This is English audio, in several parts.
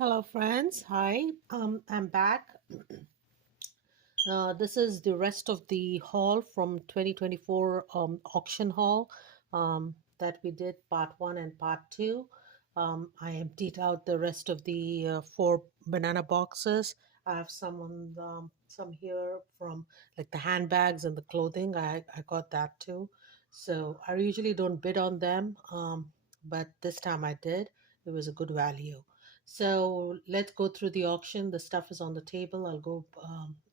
Hello, friends. Hi, I'm back. This is the rest of the haul from 2024 auction haul that we did part one and part two. I emptied out the rest of the four banana boxes. I have some here from like the handbags and the clothing. I got that too. So I usually don't bid on them, but this time I did. It was a good value. So let's go through the auction. The stuff is on the table. I'll go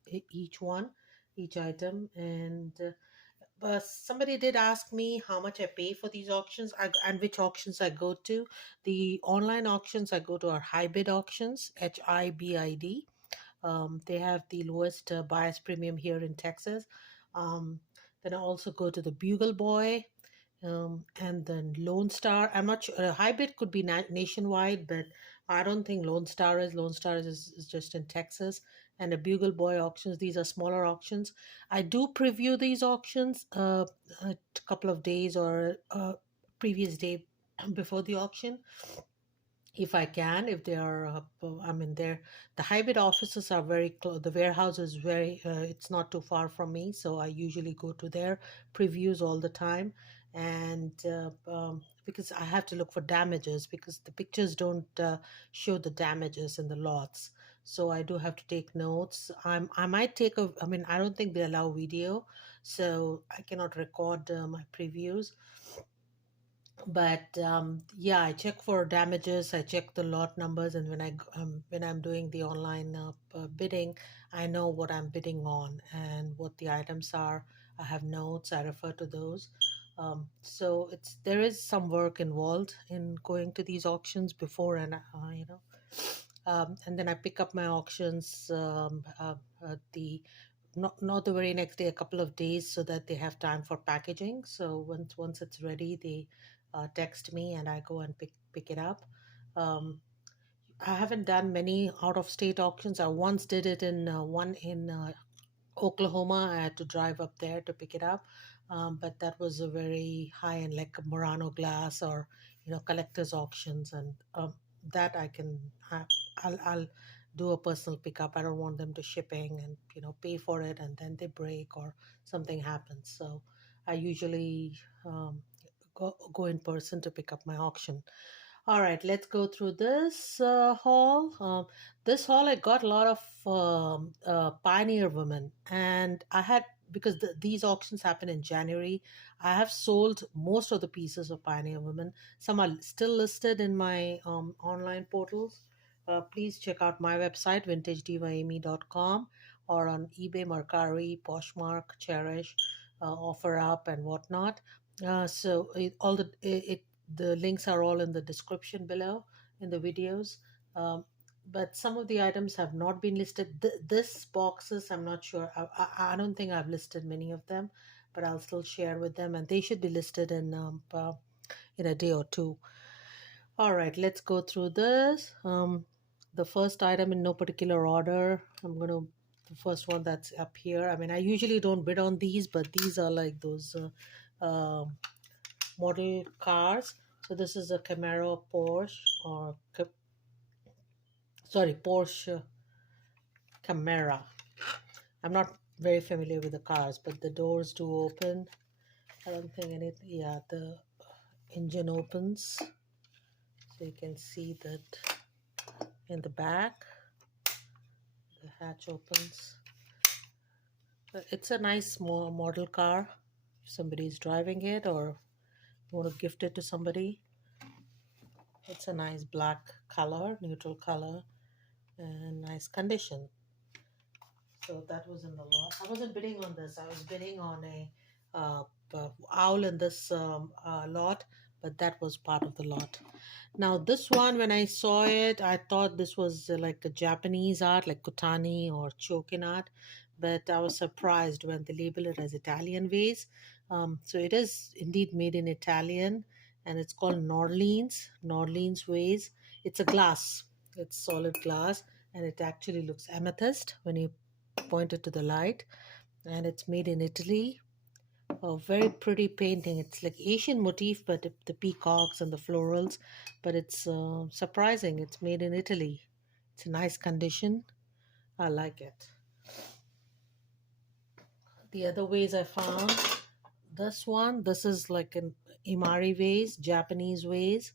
each one, each item. And somebody did ask me how much I pay for these auctions and which auctions I go to. The online auctions I go to are hybrid auctions, HIBID. They have the lowest buyer's premium here in Texas. Um, then I also go to the Bugle Boy, and then Lone Star. I'm not sure. Hybrid could be nationwide, but I don't think Lone Star is. Lone Star is just in Texas. And the Bugle Boy auctions, these are smaller auctions. I do preview these auctions a couple of days or previous day before the auction if I can, if they are, I mean, they're the hybrid offices are very close. The warehouse is very, it's not too far from me, so I usually go to their previews all the time, and because I have to look for damages because the pictures don't show the damages in the lots, so I do have to take notes. I might take a, I mean, I don't think they allow video, so I cannot record my previews, but yeah, I check for damages, I check the lot numbers, and when I'm doing the online bidding, I know what I'm bidding on and what the items are. I have notes, I refer to those. So it's there is some work involved in going to these auctions before, and and then I pick up my auctions the not the very next day, a couple of days, so that they have time for packaging. So once it's ready, they text me and I go and pick it up. Um, I haven't done many out of state auctions. I once did it in one in Oklahoma. I had to drive up there to pick it up, but that was a very high end, like Murano glass or collectors auctions, and that I can. I'll do a personal pickup. I don't want them to shipping and pay for it and then they break or something happens. So I usually go in person to pick up my auction. All right, let's go through this haul. This haul, I got a lot of Pioneer women, and I had because these auctions happen in January. I have sold most of the pieces of Pioneer women. Some are still listed in my online portals. Please check out my website, vintagedivaamy.com, or on eBay, Mercari, Poshmark, Chairish, OfferUp, and whatnot. So the links are all in the description below in the videos. Um, but some of the items have not been listed. This boxes, I'm not sure. I don't think I've listed many of them, but I'll still share with them, and they should be listed in a day or two. All right, let's go through this. The first item in no particular order. The first one that's up here. I mean, I usually don't bid on these, but these are like those model cars. So this is a Camaro Porsche or Porsche Camara. I'm not very familiar with the cars, but the doors do open. I don't think anything. Yeah, the engine opens, so you can see that in the back. The hatch opens. But it's a nice small model car. If somebody's driving it or you want to gift it to somebody, it's a nice black color, neutral color, and nice condition. So that was in the lot. I wasn't bidding on this. I was bidding on a owl in this lot, but that was part of the lot. Now this one, when I saw it, I thought this was like a Japanese art, like Kutani or Chokin art, but I was surprised when they label it as Italian vase. So it is indeed made in Italian, and it's called Norleans vase. It's a glass. It's solid glass, and it actually looks amethyst when you point it to the light, and it's made in Italy. A very pretty painting. It's like Asian motif, but the peacocks and the florals. But it's surprising. It's made in Italy. It's a nice condition. I like it. The other vase I found, this one, this is like an Imari vase, Japanese vase.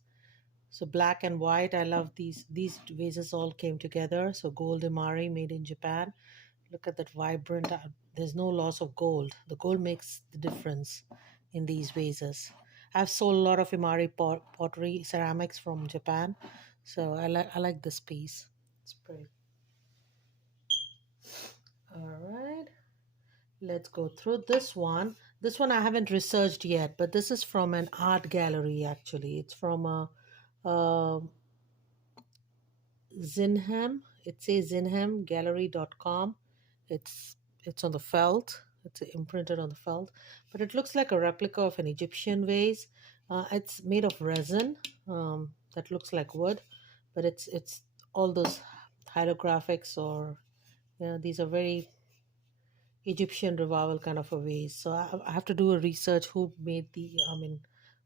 So black and white. I love these vases all came together. So gold Imari made in Japan. Look at that vibrant. There's no loss of gold. The gold makes the difference in these vases. I've sold a lot of Imari pottery ceramics from Japan. So I like this piece. It's pretty. All right. Let's go through this one. This one I haven't researched yet, but this is from an art gallery actually. It's from a Zinham. It says zinhamgallery.com. It's on the felt. It's imprinted on the felt, but it looks like a replica of an Egyptian vase. It's made of resin that looks like wood, but it's all those hieroglyphics or these are very Egyptian revival kind of a vase. So I have to do a research who made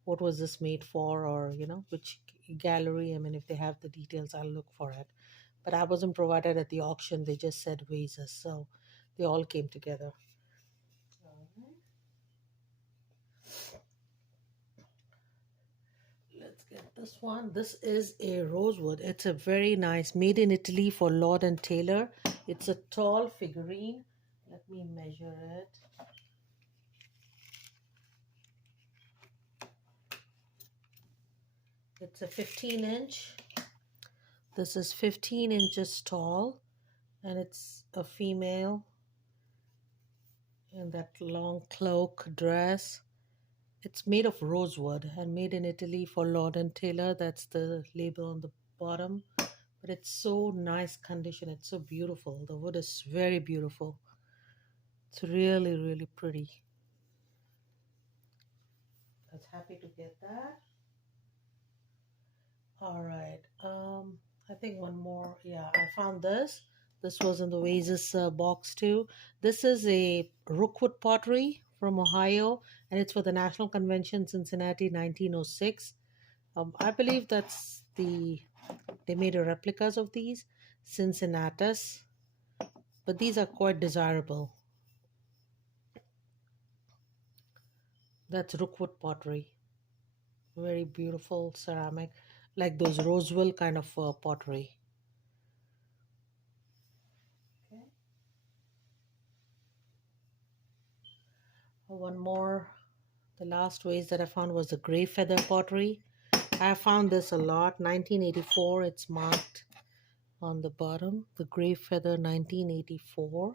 what was this made for, or which gallery. I mean, if they have the details, I'll look for it. But I wasn't provided at the auction. They just said vases, so they all came together. Let's get this one. This is a rosewood. It's a very nice, made in Italy for Lord and Taylor. It's a tall figurine. Let me measure it. It's a 15-inch. This is 15 inches tall, and it's a female in that long cloak dress. It's made of rosewood and made in Italy for Lord and Taylor. That's the label on the bottom. But it's so nice condition. It's so beautiful. The wood is very beautiful. It's really, really pretty. I was happy to get that. All right. I think one more. Yeah, I found this. This was in the vases box too. This is a Rookwood pottery from Ohio, and it's for the National Convention Cincinnati 1906. I believe they made a replicas of these Cincinnatus, but these are quite desirable. That's Rookwood pottery. Very beautiful ceramic, like those Roswell kind of pottery. Okay. One more. The last vase that I found was the gray feather pottery. I found this a lot. 1984. It's marked on the bottom. The gray feather 1984.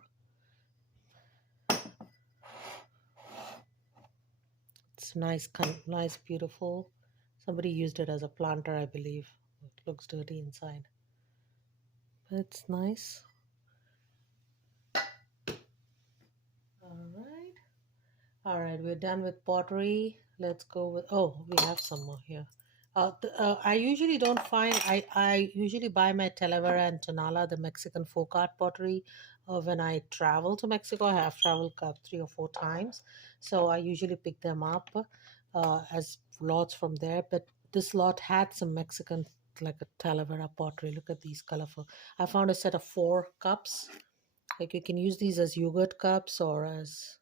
It's nice, nice, beautiful. Somebody used it as a planter, I believe. It looks dirty inside, but it's nice. All right, we're done with pottery. Let's go with, oh, we have some more here. I usually don't find, I usually buy my Talavera and Tonala, the Mexican folk art pottery, when I travel to Mexico. I have traveled 3 or 4 times. So I usually pick them up as lots from there. But this lot had some Mexican, like a Talavera pottery. Look at these colorful. I found a set of 4 cups. Like you can use these as yogurt cups or as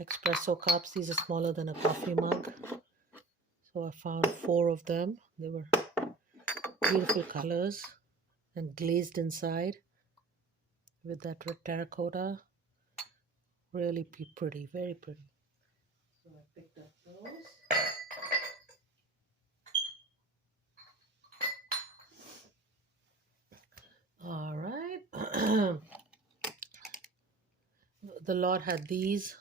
espresso cups. These are smaller than a coffee mug. So I found 4 of them. They were beautiful colors and glazed inside with that red terracotta. Really pretty, very pretty. So I picked up those. All right. The lot had these.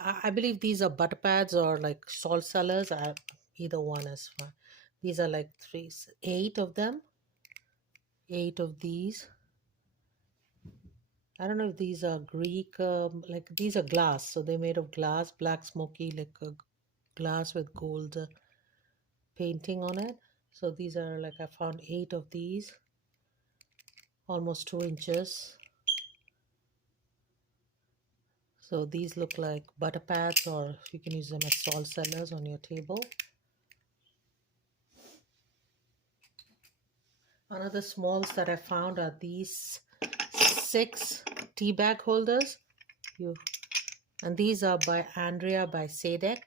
I believe these are butter pads or like salt cellars. Either one is fine. These are like 8 of them. 8 of these. I don't know if these are Greek, like these are glass. So they're made of glass, black smoky, like a glass with gold painting on it. So these are like, I found 8 of these, almost 2 inches. So these look like butter pads, or you can use them as salt cellars on your table. Another smalls that I found are these 6 tea bag holders. You and these are by Andrea by Sadek.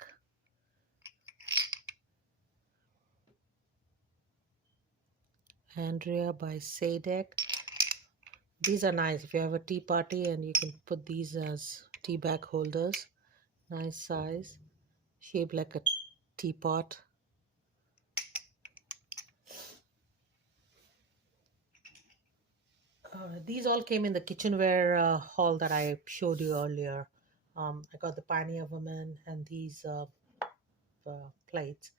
Andrea by Sadek. These are nice if you have a tea party and you can put these as tea bag holders. Nice size, shaped like a teapot. These all came in the kitchenware haul that I showed you earlier. I got the Pioneer Woman and these plates.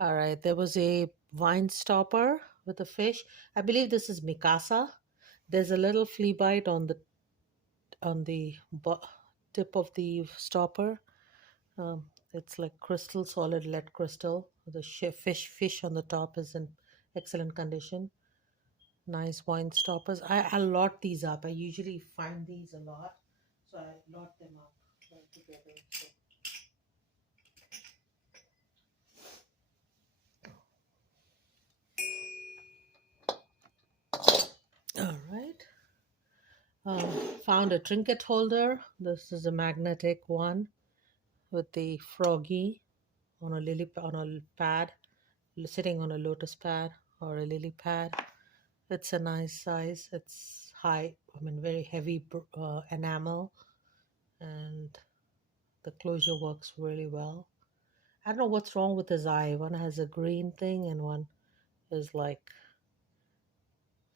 All right, there was a wine stopper with a fish. I believe this is Mikasa. There's a little flea bite on the tip of the stopper. It's like crystal, solid lead crystal. The fish on the top is in excellent condition. Nice wine stoppers. I lot these up. I usually find these a lot, so I lot them up together. All right. Found a trinket holder. This is a magnetic one with the froggy on a on a pad, sitting on a lotus pad or a lily pad. It's a nice size. It's high. I mean, very heavy enamel, and the closure works really well. I don't know what's wrong with his eye. One has a green thing, and one is like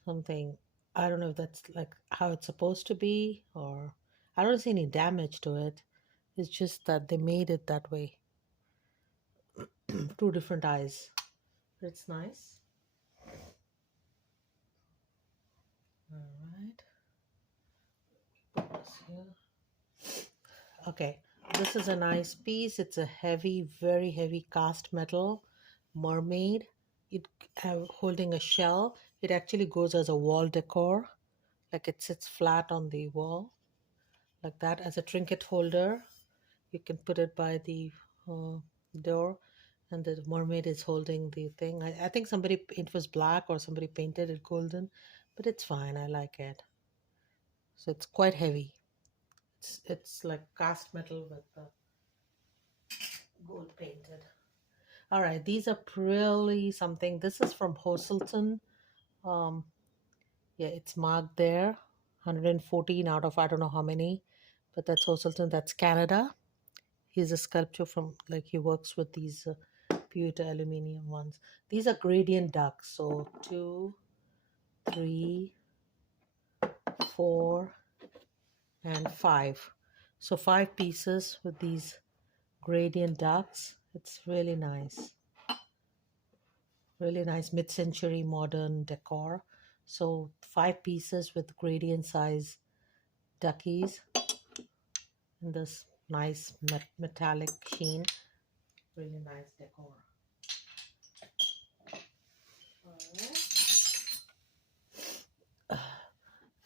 something. I don't know if that's like how it's supposed to be, or I don't see any damage to it. It's just that they made it that way. Two different eyes. It's nice. All right. Put this here. Okay. This is a nice piece. It's a heavy, very heavy cast metal mermaid. It holding a shell. It actually goes as a wall decor. Like it sits flat on the wall, like that, as a trinket holder. You can put it by the uh, door, and the mermaid is holding the thing. I think somebody, it was black or somebody painted it golden, but it's fine. I like it. So it's quite heavy. It's like cast metal with the gold painted. All right, these are really something. This is from Hoselton. Um, yeah, it's marked there. 114 out of I don't know how many, but that's Hoselton. That's Canada. He's a sculptor from, like, he works with these pewter aluminium ones. These are gradient ducks. So 2, 3, 4, and 5. So 5 pieces with these gradient ducks. It's really nice. Really nice mid-century modern decor. So 5 pieces with gradient size duckies in this nice metallic sheen. Really nice decor.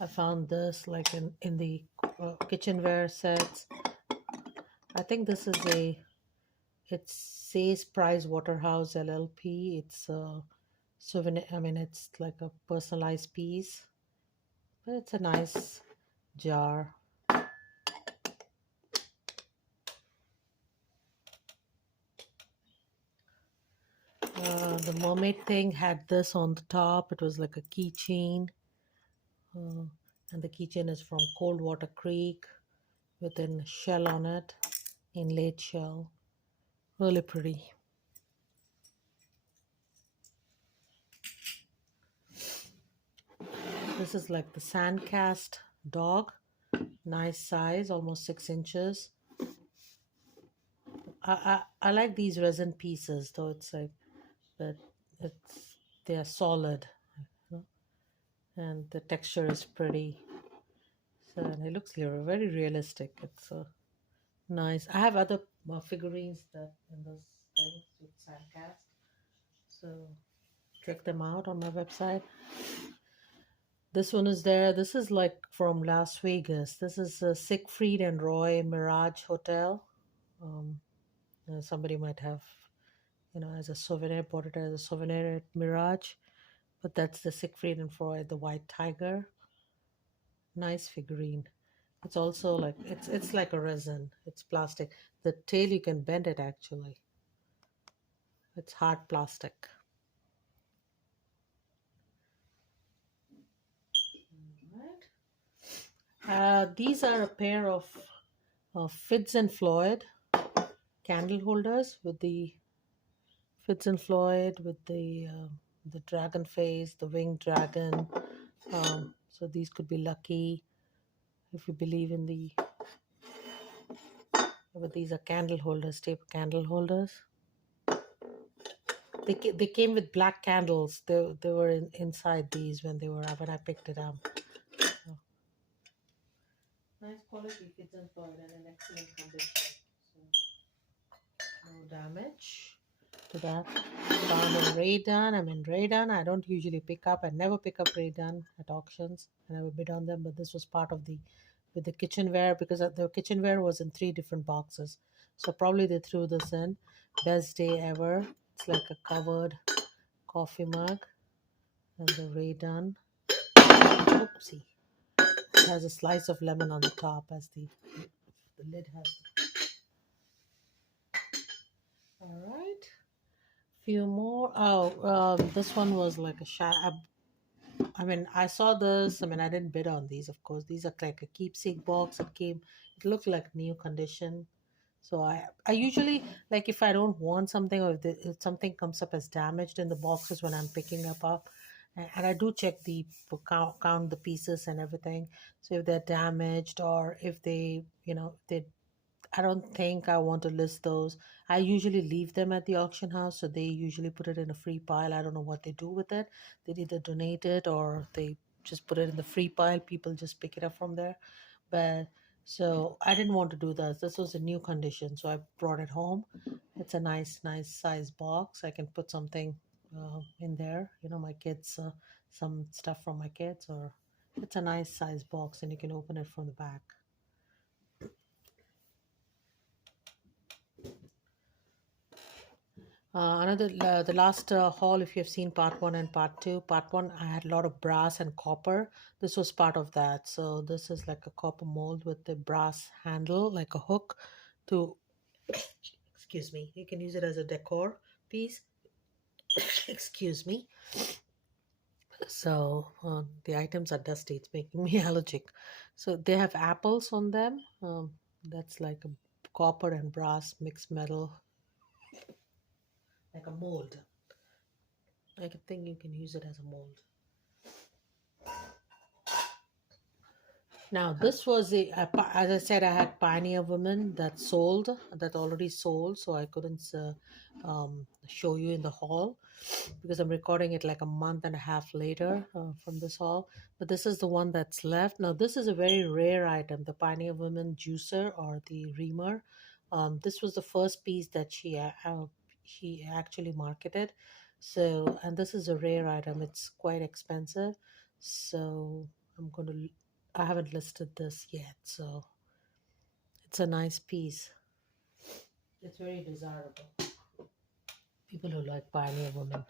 I found this like in the kitchenware sets. I think this is it says Price Waterhouse LLP. It's a souvenir. I mean, it's like a personalized piece, but it's a nice jar. The mermaid thing had this on the top. It was like a keychain. And the keychain is from Coldwater Creek with a shell on it, inlaid shell. Really pretty. This is like the sandcast dog. Nice size, almost 6 inches. I like these resin pieces, though it's like that they are solid, you know, and the texture is pretty. So and it looks very realistic. It's nice. I have other figurines that in those things with sandcast, so check them out on my website. This one is there. This is like from Las Vegas. This is Siegfried and Roy Mirage Hotel. Um, somebody might have, as a souvenir, bought it as a souvenir at Mirage. But that's the Siegfried and Freud, the white tiger. Nice figurine. It's also like it's like a resin. It's plastic. The tail you can bend it actually. It's hard plastic. These are a pair of Fitz and Floyd candle holders with the Fitz and Floyd with the dragon face, the winged dragon. So these could be lucky if you believe in the. But these are candle holders, tape candle holders. They came with black candles. They were inside these when I picked it up. So, nice quality Fitz and Floyd and in excellent condition. So, no damage to that. Found in Raydon. I'm in Raydon. I don't usually pick up. I never pick up Raydon at auctions. I never bid on them, but this was part of the with the kitchenware because the kitchenware was in 3 different boxes. So probably they threw this in. Best day ever. It's like a covered coffee mug and the Raydon. Oopsie. It has a slice of lemon on the top as the lid has. All right. Few more. Oh, this one was like a shot. I mean, I saw this. I mean, I didn't bid on these, of course. These are like a keepsake box. It came. It looked like new condition. So I usually like if I don't want something or if something comes up as damaged in the boxes when I'm picking up, and I do check the count the pieces and everything. So if they're damaged or if they, they I don't think I want to list those. I usually leave them at the auction house, so they usually put it in a free pile. I don't know what they do with it. They either donate it or they just put it in the free pile. People just pick it up from there. But so I didn't want to do that. This was a new condition, so I brought it home. It's a nice size box. I can put something in there. My kids, some stuff from my kids, or it's a nice size box, and you can open it from the back. The last haul, if you've seen part one and part two. Part one, I had a lot of brass and copper. This was part of that. So this is like a copper mold with the brass handle, like a hook to, excuse me, you can use it as a decor piece. Excuse me. So the items are dusty. It's making me allergic. So they have apples on them. That's like a copper and brass mixed metal, like a mold. I think you can use it as a mold. Now, this was as I said, I had Pioneer Women that already sold, so I couldn't show you in the haul because I'm recording it like a month and a half later from this haul. But this is the one that's left. Now, this is a very rare item, the Pioneer Women juicer or the reamer. This was the first piece that she actually marketed. So, and this is a rare item. It's quite expensive. So, I'm going to I haven't listed this yet, so it's a nice piece. It's very desirable. People who like Pioneer Women.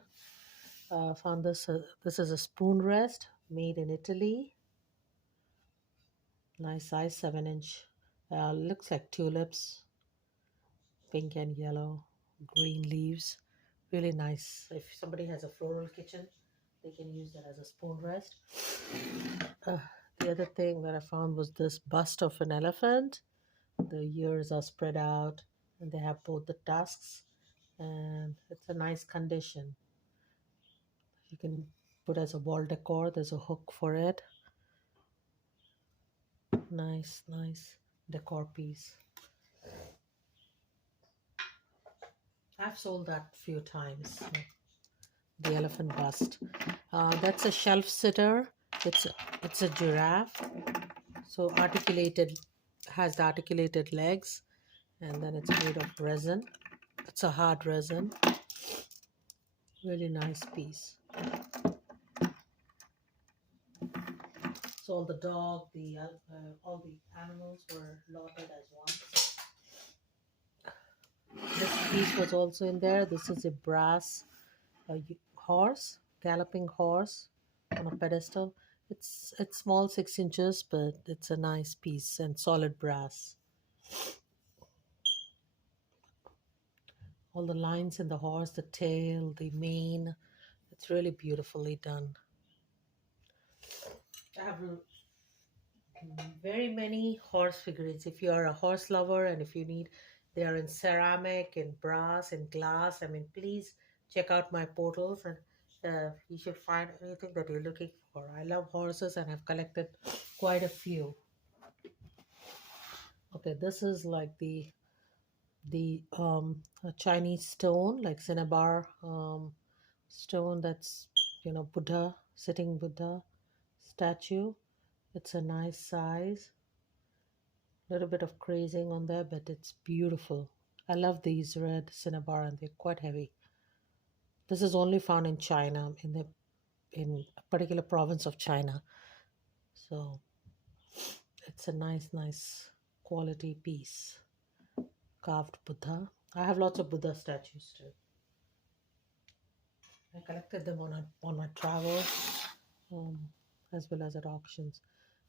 Found this. This is a spoon rest made in Italy. Nice size, 7-inch. Looks like tulips, pink and yellow, green leaves. Really nice. If somebody has a floral kitchen, they can use that as a spoon rest. The other thing that I found was this bust of an elephant. The ears are spread out and they have both the tusks, and it's a nice condition. You can put as a wall decor. There's a hook for it. Nice decor piece. I've sold that a few times. The elephant bust. That's a shelf sitter. It's a giraffe. So has the articulated legs, and then it's made of resin. It's a hard resin. Really nice piece. So all the dog, all the animals were lotted as one. This piece was also in there. This is a brass horse. galloping horse on a pedestal. It's small, 6 inches, but it's a nice piece and solid brass. All the lines in the horse, the tail, the mane, it's really beautifully done. I have very many horse figurines. If you are a horse lover and if you need, they are in ceramic, in brass, in glass. I mean, please check out my portals and you should find anything that you're looking for. I love horses and I've collected quite a few. Okay, this is like the a Chinese stone, like cinnabar stone. That's Buddha, sitting Buddha statue. It's a nice size. Little bit of crazing on there, but it's beautiful. I love these red cinnabar and they're quite heavy. This is only found in China, in a particular province of China. So it's a nice quality piece. Carved Buddha. I have lots of Buddha statues too. I collected them on my travels, um, as well as at auctions.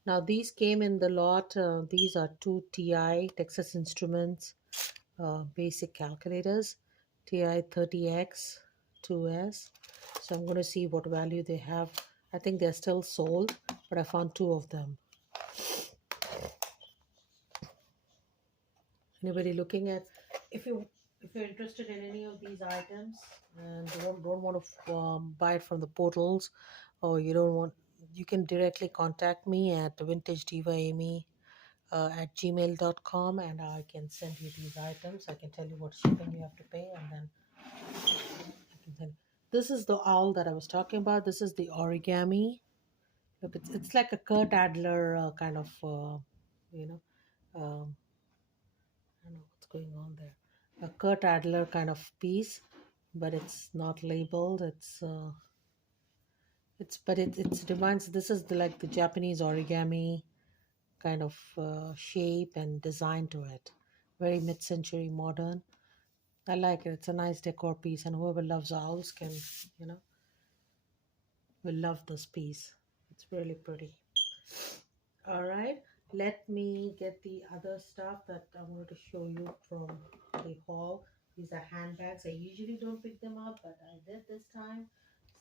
Now these came in the lot. These are two TI Texas Instruments basic calculators, TI 30X 2S. So I'm going to see what value they have. I think they're still sold, but I found two of them. Anybody looking at, if you're interested in any of these items and don't want to buy it from the portals, or you can directly contact me at vintagedivaamy at gmail.com, and I can send you these items. I can tell you what shipping you have to pay, and then this is the owl that I was talking about. This is the origami. Look, it's like a Kurt Adler kind of, you know, um, I don't know what's going on there. A Kurt Adler kind of piece, but it's not labeled. It reminds. This is like the Japanese origami kind of shape and design to it. Very mid-century modern. I like it. It's a nice decor piece, and whoever loves owls you know, will love this piece. It's really pretty. All right, let me get the other stuff that I wanted to show you from the haul. These are handbags. I usually don't pick them up, but I did this time.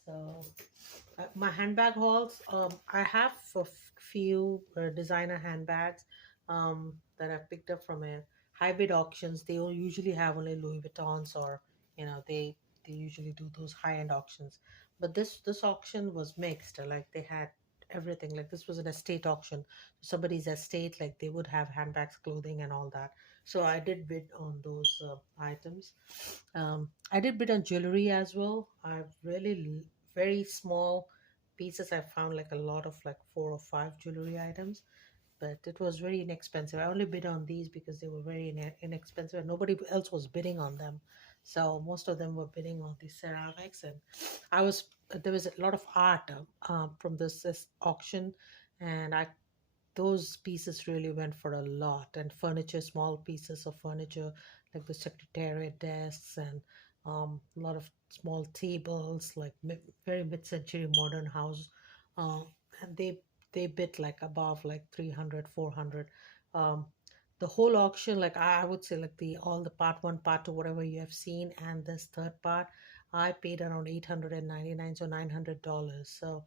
So my handbag hauls, I have a few designer handbags that I picked up from a hybrid auctions. They will usually have only Louis Vuittons, or they usually do those high-end auctions. But this auction was mixed. Like they had everything. Like this was an estate auction. Somebody's estate, like they would have handbags, clothing, and all that. So I did bid on those items. I did bid on jewelry as well. I've really very small pieces. I found like a lot of like 4 or 5 jewelry items, but it was very inexpensive. I only bid on these because they were very inexpensive and nobody else was bidding on them. So most of them were bidding on the ceramics, and I was there was a lot of art from this auction, and I those pieces really went for a lot. And furniture, small pieces of furniture like the secretariat desks, and a lot of small tables, like very mid-century modern house, uh, and they bid like above like 300, 400. um, the whole auction, like I would say, like the all the part one, part two, whatever you have seen, and this third part, I paid around 899, so $900. So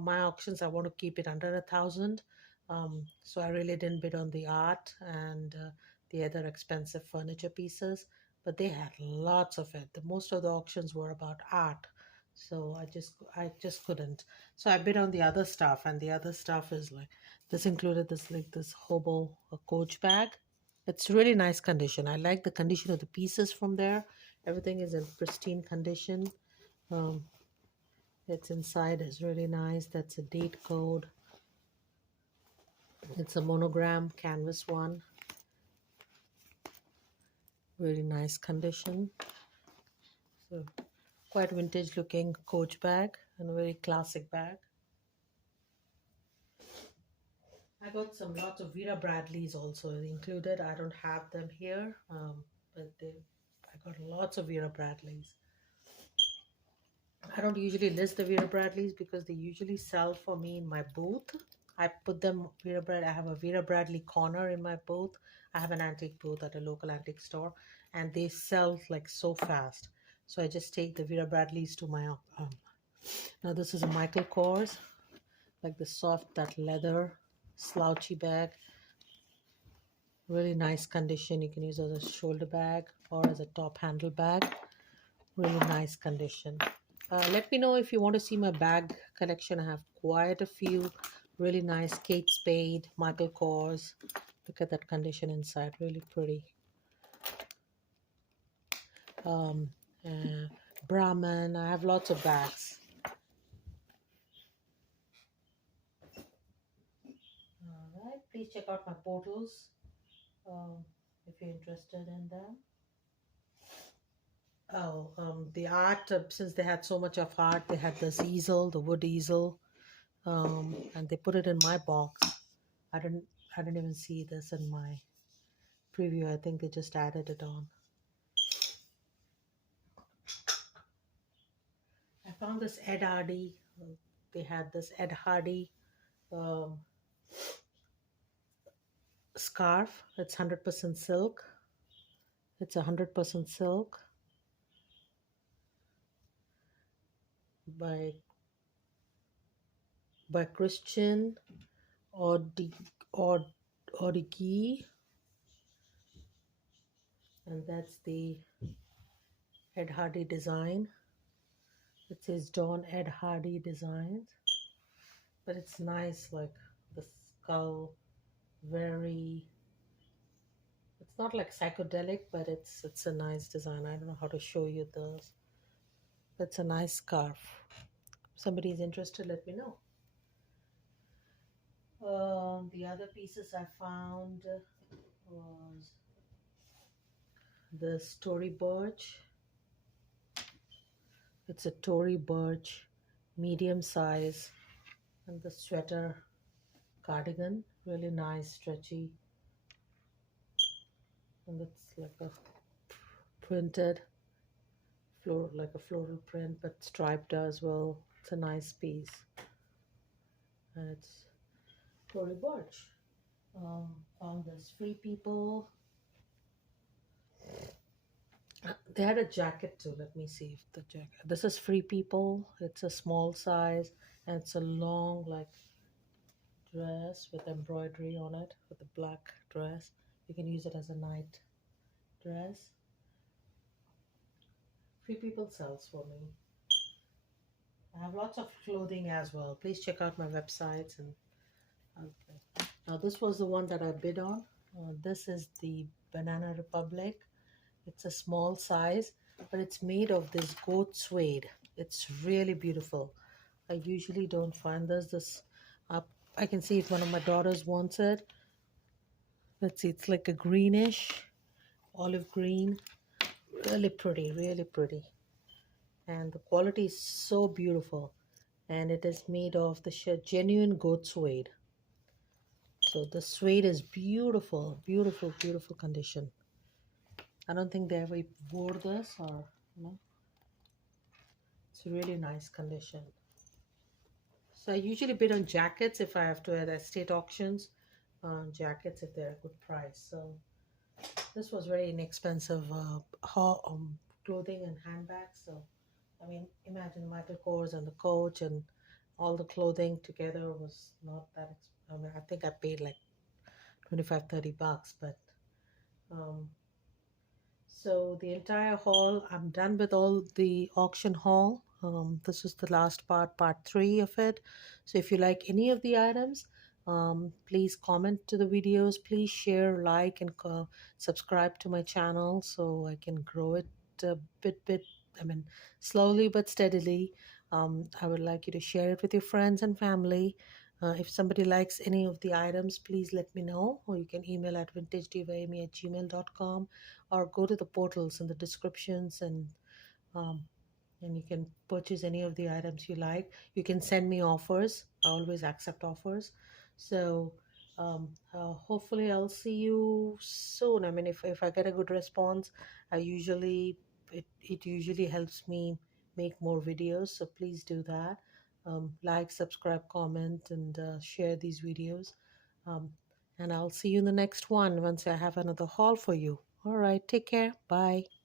my auctions, I want to keep it under 1,000. So I really didn't bid on the art and the other expensive furniture pieces, but they had lots of it. The most of the auctions were about art, so I just couldn't. So I bid on the other stuff, and the other stuff is like this included this hobo a coach bag. It's really nice condition. I like the condition of the pieces from there. Everything is in pristine condition. Um, it's inside is really nice. That's a date code. It's a monogram canvas one. Really nice condition. So quite vintage looking coach bag, and a very classic bag. I got lots of Vera Bradleys also included. I don't have them here, but I got lots of Vera Bradleys. I don't usually list the Vera Bradleys because they usually sell for me in my booth. I put them I have a Vera Bradley corner in my booth. I have an antique booth at a local antique store, and they sell like so fast. So I just take the Vera Bradleys to my now this is a Michael Kors, like the soft that leather slouchy bag, really nice condition. You can use as a shoulder bag or as a top handle bag. Really nice condition. Let me know if you want to see my bag collection. I have quite a few really nice Kate Spade, Michael Kors. Look at that condition inside, really pretty. Um, uh, Brahman. I have lots of bags. All right, please check out my portals if you're interested in them. Oh, the art, since they had so much of art, they had this easel, the wood easel, and they put it in my box. I didn't, I didn't even see this in my preview. I think they just added it on. I found this Ed Hardy. They had this Ed Hardy um, scarf. It's 100% silk. It's 100% silk by Christian Audi or Audigi, and that's the Ed Hardy design. It says Don Ed Hardy Designs, but it's nice, like the skull, very. It's not like psychedelic, but it's a nice design. I don't know how to show you this. It's a nice scarf. If somebody is interested, let me know. The other pieces I found was the Tory Birch. It's a Tory Birch, medium size, and the sweater cardigan, really nice, stretchy, and it's like a printed floor, like a floral print, but striped as well. It's a nice piece, and it's Tory Birch. Found this Free People. They had a jacket too. Let me see if the jacket. This is Free People. It's a small size, and it's a long like dress with embroidery on it, with a black dress. You can use it as a night dress. Free People sells for me. I have lots of clothing as well. Please check out my websites. And okay. Now this was the one that I bid on. This is the Banana Republic. It's a small size, but it's made of this goat suede. It's really beautiful. I usually don't find this. I can see if one of my daughters wants it. Let's see, it's like a greenish, olive green. Really pretty, really pretty. And the quality is so beautiful. And it is made of the genuine goat suede. So the suede is beautiful, beautiful, beautiful condition. I don't think they ever wore this, or you know, it's really nice condition. So I usually bid on jackets if I have to at estate auctions. Jackets if they're a good price. So this was very inexpensive clothing and handbags. So I mean, imagine Michael Kors and the coach and all the clothing together was not that. I mean, I think I paid like 25, $30, but um, so the entire haul, I'm done with all the auction haul. This is the last part 3 of it. So if you like any of the items, please comment to the videos. Please share, like, and subscribe to my channel so I can grow it a bit. I mean, slowly but steadily. I would like you to share it with your friends and family. If somebody likes any of the items, please let me know, or you can email at vintagedivamy@gmail.com, or go to the portals in the descriptions, um, and you can purchase any of the items you like. You can send me offers. I always accept offers. So hopefully I'll see you soon. I mean, if I get a good response, I usually it usually helps me make more videos. So please do that. Like, subscribe, comment, and share these videos. Um, and I'll see you in the next one once I have another haul for you. All right, take care. Bye.